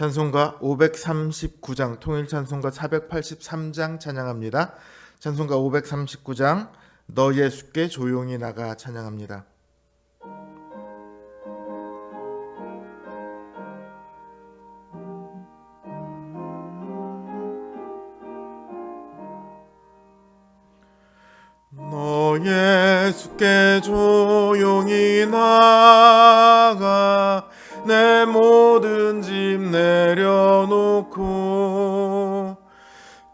찬송가 539장 통일찬송가 483장 찬양합니다. 찬송가 539장 너 예수께 조용히 나가 찬양합니다. 너 예수께 조용히 나가 내 모든 짐 내려놓고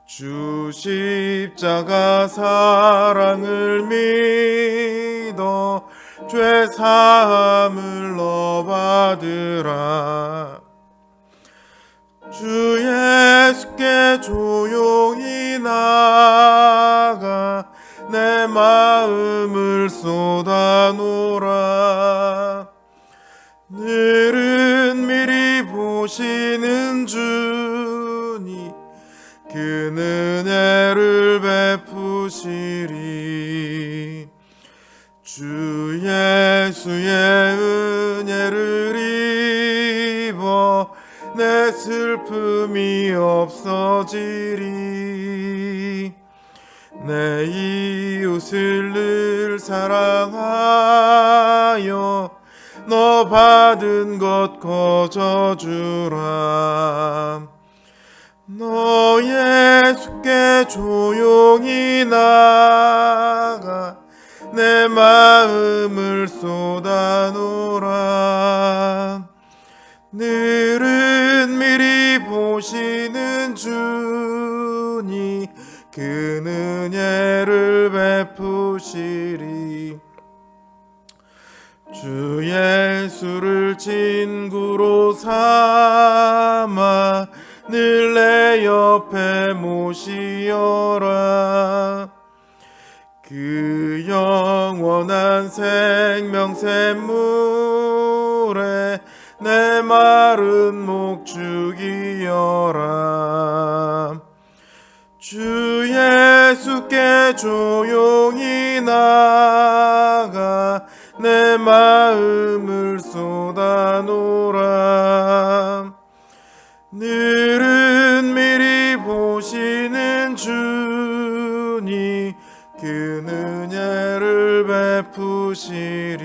주 십자가 사랑을 믿어 죄 사함을 너 받으라. 주 예수께 조용히 나가 내 마음을 쏟아놓으라. 늘은 미리 보시는 주니 그 은혜를 베푸시리. 주 예수의 은혜를 입어 내 슬픔이 없어지리. 내 이웃을 늘 사랑하여 너 받은 것 거저주라. 너 예수께 조용히 나가 내 마음을 쏟아놓으라. 늘은 미리 보시는 주니 그 은혜를 베푸시리. 주 예수를 친구로 삼아 늘 내 옆에 모시어라. 그 영원한 생명샘물에 내 마른 목 죽이어라. 주 예수께 조용히 나가 내 마음을 쏟아놓으라. 늘은 미리 보시는 주니 그 은혜를 베푸시리.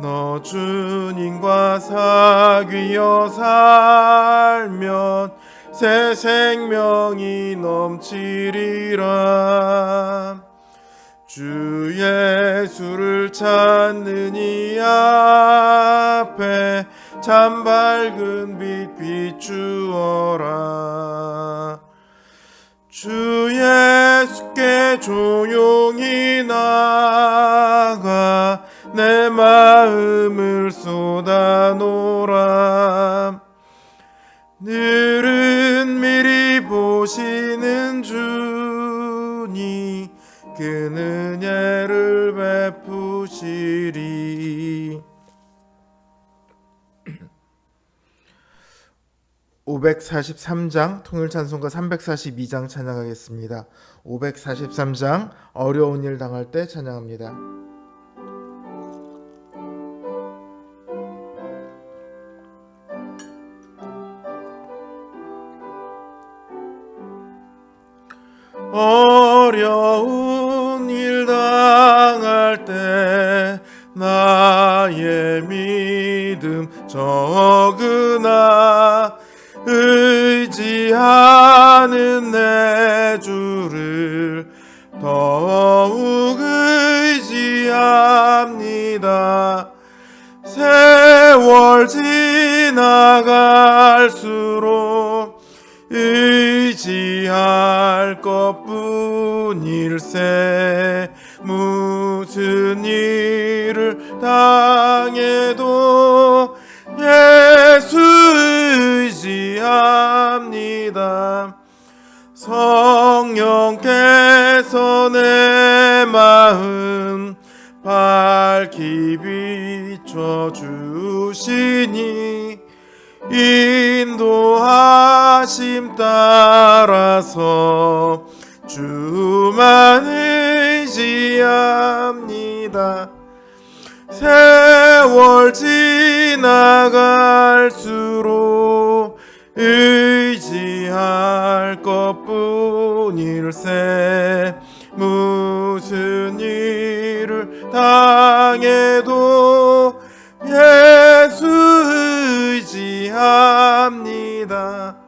너 주님과 사귀어 살면 새 생명이 넘치리라. 주 예수를 찾는 이 앞에 참 밝은 빛 비추어라. 주 예수께 조용히 나가 내 마음을 쏟아놓으라. 늘은 미리 보시는 주니 그 은혜를 베푸시리. 543장 통일찬송가 342장 찬양하겠습니다. 543장 어려운 일 당할 때 찬양합니다. 어려운 일 당할 때 나의 믿음 적으나 의지하는 내 주를 더욱 의지합니다. 세월 지나갈수록 의지할 것뿐일세. 무슨 일을 당해도 예수 의지합니다. 성령께서 내 마음 밝히 비춰주시니 인도하심 따라서 주만 의지합니다. 세월 지나갈수록 의지할 것뿐일세. 무슨 일을 당해도 예수 의지합니다.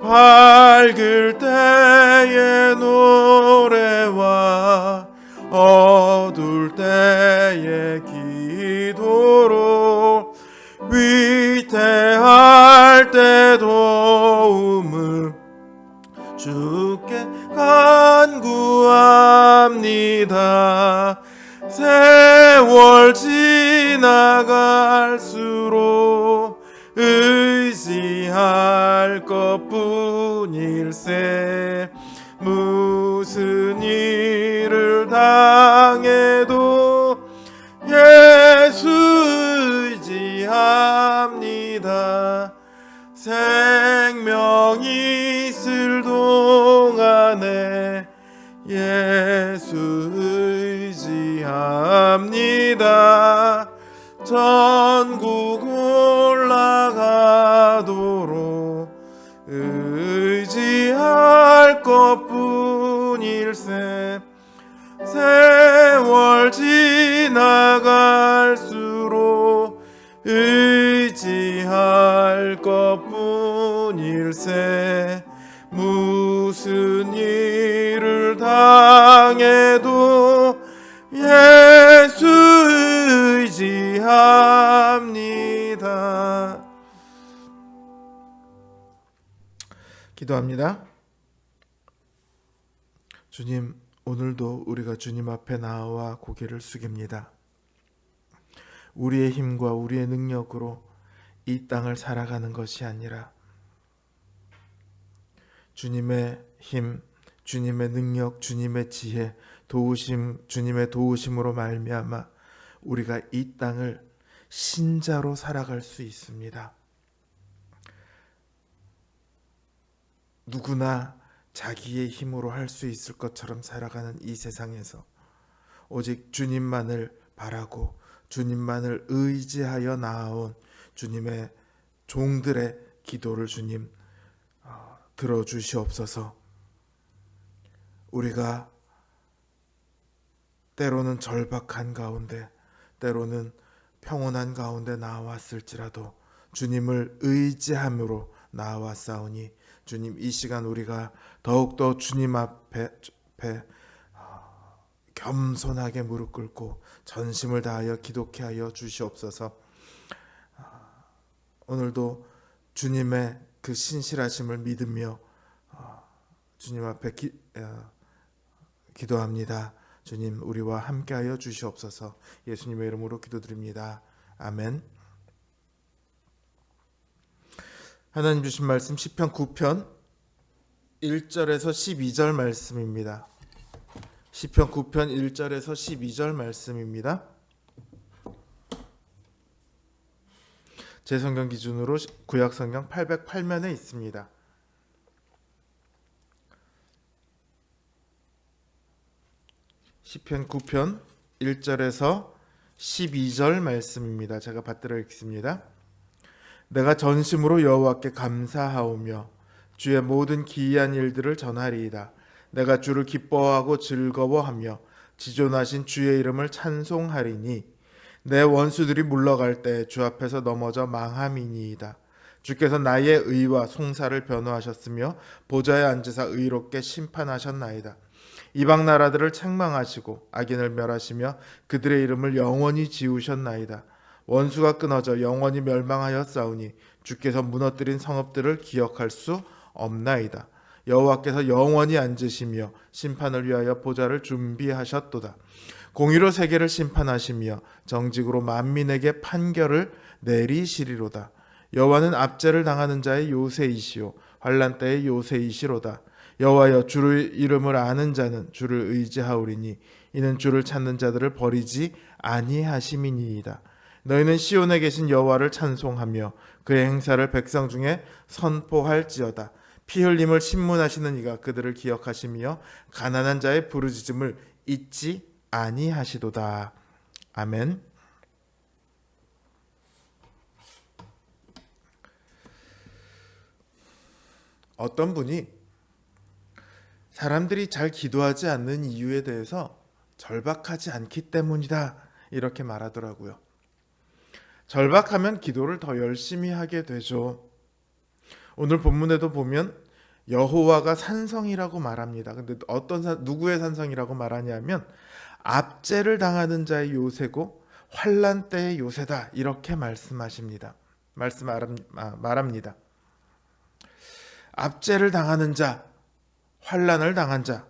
밝을 때의 노래와 어두울 때의 기도로 위태할 때 도움을 주께 간구합니다. 세월 지나갈수록 의지할 것뿐일세. 무슨 일을 당해도 예수 의지합니다. 생명이 있을 동안에 예수 의지합니다. 전국 올라가도록 의지할 것뿐일세. 세월 지나갈수록 의지할 것뿐일세. 무슨 일을 당해도 예수 의지합니다. 기도합니다. 주님, 오늘도 우리가 주님 앞에 나와 고개를 숙입니다. 우리의 힘과 우리의 능력으로 이 땅을 살아가는 것이 아니라 주님의 힘, 주님의 능력, 주님의 지혜, 도우심, 주님의 도우심으로 말미암아 우리가 이 땅을 신자로 살아갈 수 있습니다. 누구나 자기의 힘으로 할 수 있을 것처럼 살아가는 이 세상에서 오직 주님만을 바라고 주님만을 의지하여 나아온 주님의 종들의 기도를 주님 들어주시옵소서. 우리가 때로는 절박한 가운데, 때로는 평온한 가운데 나왔을지라도 주님을 의지함으로 나왔사오니 주님, 이 시간 우리가 더욱더 주님 앞에 겸손하게 무릎 꿇고 전심을 다하여 기도케 하여 주시옵소서. 오늘도 주님의 그 신실하심을 믿으며 주님 앞에 기도합니다. 주님, 우리와 함께하여 주시옵소서. 예수님의 이름으로 기도드립니다. 아멘. 하나님 주신 말씀 시편 9편 1절에서 12절 말씀입니다. 시편 9편 1절에서 12절 말씀입니다. 제 성경 기준으로 구약 성경 808면에 있습니다. 시편 9편 1절에서 12절 말씀입니다. 제가 받들어 읽습니다. 내가 전심으로 여호와께 감사하오며 주의 모든 기이한 일들을 전하리이다. 내가 주를 기뻐하고 즐거워하며 지존하신 주의 이름을 찬송하리니 내 원수들이 물러갈 때 주 앞에서 넘어져 망함이니이다. 주께서 나의 의와 송사를 변호하셨으며 보좌에 앉으사 의롭게 심판하셨나이다. 이방 나라들을 책망하시고 악인을 멸하시며 그들의 이름을 영원히 지우셨나이다. 원수가 끊어져 영원히 멸망하였사오니 주께서 무너뜨린 성읍들을 기억할 수 없나이다. 여호와께서 영원히 앉으시며 심판을 위하여 보좌를 준비하셨도다. 공의로 세계를 심판하시며 정직으로 만민에게 판결을 내리시리로다. 여호와는 압제를 당하는 자의 요새이시오 환난 때의 요새이시로다. 여호와여, 주의 이름을 아는 자는 주를 의지하오리니 이는 주를 찾는 자들을 버리지 아니하심이니이다. 너희는 시온에 계신 여호와를 찬송하며 그의 행사를 백성 중에 선포할지어다. 피 흘림을 신문하시는 이가 그들을 기억하시며 가난한 자의 부르짖음을 잊지 아니하시도다. 아멘. 어떤 분이 사람들이 잘 기도하지 않는 이유에 대해서 절박하지 않기 때문이다 이렇게 말하더라고요. 절박하면 기도를 더 열심히 하게 되죠. 오늘 본문에도 보면 여호와가 산성이라고 말합니다. 근데 누구의 산성이라고 말하냐면 압제를 당하는 자의 요새고 환난 때의 요새다 이렇게 말합니다. 압제를 당하는 자, 환난을 당한 자,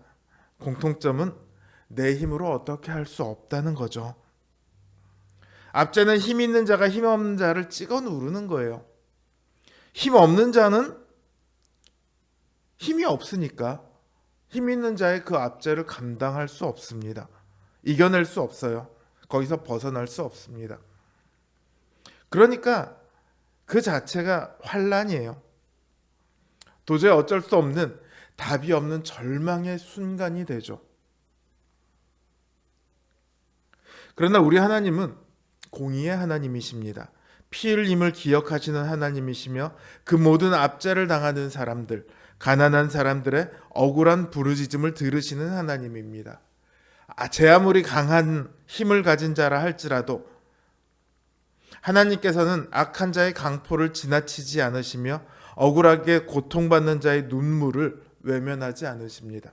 공통점은 내 힘으로 어떻게 할 수 없다는 거죠. 압제는 힘 있는 자가 힘 없는 자를 찍어 누르는 거예요. 힘 없는 자는 힘이 없으니까 힘 있는 자의 그 압제를 감당할 수 없습니다. 이겨낼 수 없어요. 거기서 벗어날 수 없습니다. 그러니까 그 자체가 환난이에요. 도저히 어쩔 수 없는 답이 없는 절망의 순간이 되죠. 그러나 우리 하나님은 공의의 하나님이십니다. 피 흘림을 기억하시는 하나님이시며 그 모든 압제를 당하는 사람들, 가난한 사람들의 억울한 부르짖음을 들으시는 하나님입니다. 제 아무리 강한 힘을 가진 자라 할지라도 하나님께서는 악한 자의 강포를 지나치지 않으시며 억울하게 고통받는 자의 눈물을 외면하지 않으십니다.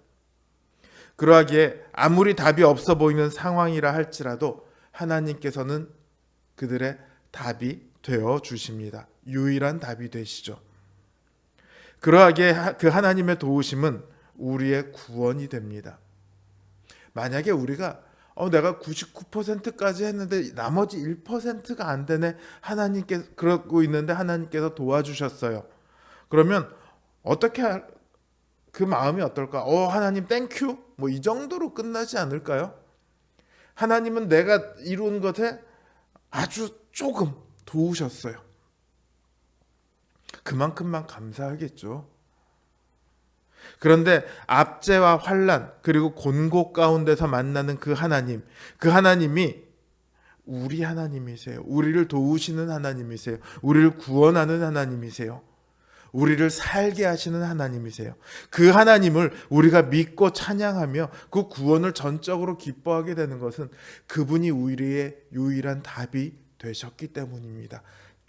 그러하기에 아무리 답이 없어 보이는 상황이라 할지라도 하나님께서는 그들의 답이 되어 주십니다. 유일한 답이 되시죠. 그러하기에 그 하나님의 도우심은 우리의 구원이 됩니다. 만약에 우리가 내가 99%까지 했는데 나머지 1%가 안 되네. 그러고 있는데 하나님께서 도와주셨어요. 그러면 그 마음이 어떨까? 하나님 땡큐? 뭐 이 정도로 끝나지 않을까요? 하나님은 내가 이룬 것에 아주 조금 도우셨어요. 그만큼만 감사하겠죠. 그런데 압제와 환난 그리고 곤고 가운데서 만나는 그 하나님이 우리 하나님이세요. 우리를 도우시는 하나님이세요. 우리를 구원하는 하나님이세요. 우리를 살게 하시는 하나님이세요. 그 하나님을 우리가 믿고 찬양하며 그 구원을 전적으로 기뻐하게 되는 것은 그분이 우리의 유일한 답이 되셨기 때문입니다.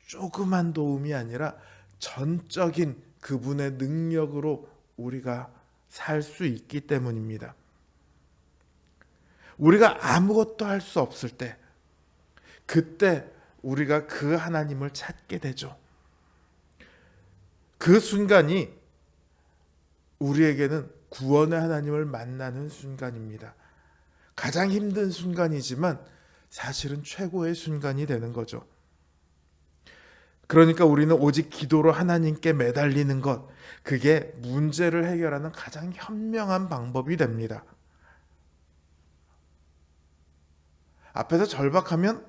조그만 도움이 아니라 전적인 그분의 능력으로 우리가 살 수 있기 때문입니다. 우리가 아무것도 할 수 없을 때, 그때 우리가 그 하나님을 찾게 되죠. 그 순간이 우리에게는 구원의 하나님을 만나는 순간입니다. 가장 힘든 순간이지만 사실은 최고의 순간이 되는 거죠. 그러니까 우리는 오직 기도로 하나님께 매달리는 것, 그게 문제를 해결하는 가장 현명한 방법이 됩니다. 앞에서 절박하면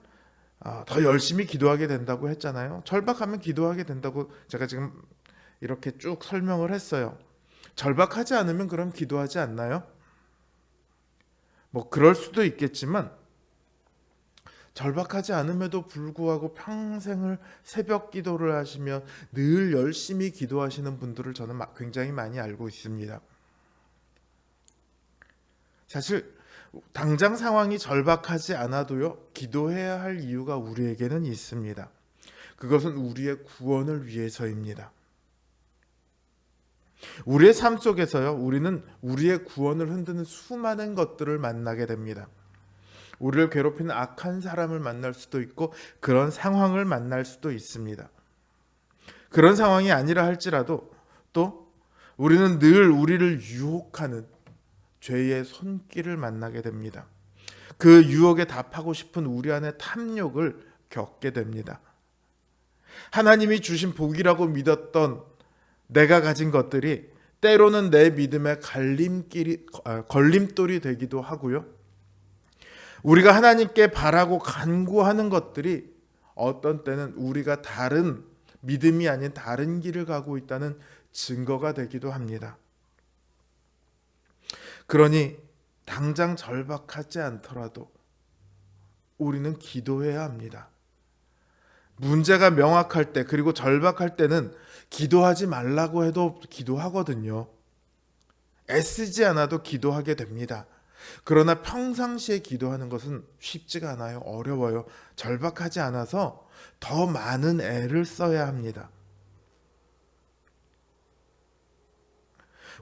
더 열심히 기도하게 된다고 했잖아요. 절박하면 기도하게 된다고 제가 지금 이렇게 쭉 설명을 했어요. 절박하지 않으면 그럼 기도하지 않나요? 뭐 그럴 수도 있겠지만 절박하지 않음에도 불구하고 평생을 새벽 기도를 하시며 늘 열심히 기도하시는 분들을 저는 굉장히 많이 알고 있습니다. 사실 당장 상황이 절박하지 않아도요, 기도해야 할 이유가 우리에게는 있습니다. 그것은 우리의 구원을 위해서입니다. 우리의 삶 속에서요, 우리는 우리의 구원을 흔드는 수많은 것들을 만나게 됩니다. 우리를 괴롭히는 악한 사람을 만날 수도 있고 그런 상황을 만날 수도 있습니다. 그런 상황이 아니라 할지라도 또 우리는 늘 우리를 유혹하는 죄의 손길을 만나게 됩니다. 그 유혹에 답하고 싶은 우리 안의 탐욕을 겪게 됩니다. 하나님이 주신 복이라고 믿었던 내가 가진 것들이 때로는 내 믿음의 걸림돌이 되기도 하고요. 우리가 하나님께 바라고 간구하는 것들이 어떤 때는 우리가 다른 믿음이 아닌 다른 길을 가고 있다는 증거가 되기도 합니다. 그러니 당장 절박하지 않더라도 우리는 기도해야 합니다. 문제가 명확할 때, 그리고 절박할 때는 기도하지 말라고 해도 기도하거든요. 애쓰지 않아도 기도하게 됩니다. 그러나 평상시에 기도하는 것은 쉽지가 않아요. 어려워요. 절박하지 않아서 더 많은 애를 써야 합니다.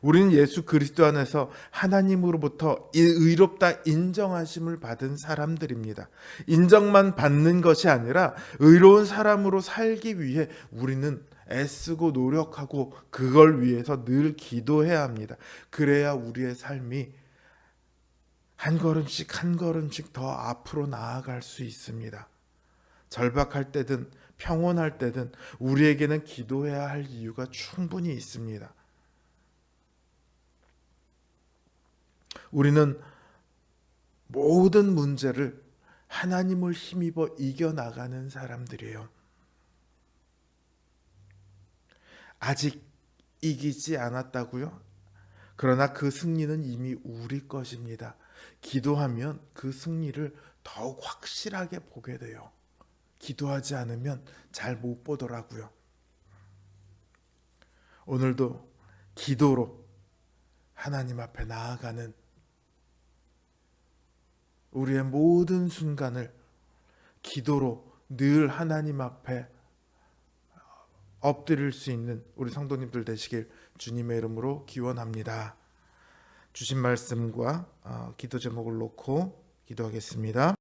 우리는 예수 그리스도 안에서 하나님으로부터 의롭다 인정하심을 받은 사람들입니다. 인정만 받는 것이 아니라 의로운 사람으로 살기 위해 우리는 애쓰고 노력하고 그걸 위해서 늘 기도해야 합니다. 그래야 우리의 삶이 한 걸음씩 한 걸음씩 더 앞으로 나아갈 수 있습니다. 절박할 때든 평온할 때든 우리에게는 기도해야 할 이유가 충분히 있습니다. 우리는 모든 문제를 하나님을 힘입어 이겨나가는 사람들이에요. 아직 이기지 않았다고요? 그러나 그 승리는 이미 우리 것입니다. 기도하면 그 승리를 더욱 확실하게 보게 돼요. 기도하지 않으면 잘 못 보더라고요. 오늘도 기도로 하나님 앞에 나아가는 우리의 모든 순간을 기도로 늘 하나님 앞에 엎드릴 수 있는 우리 성도님들 되시길 주님의 이름으로 기원합니다. 주신 말씀과 기도 제목을 놓고 기도하겠습니다.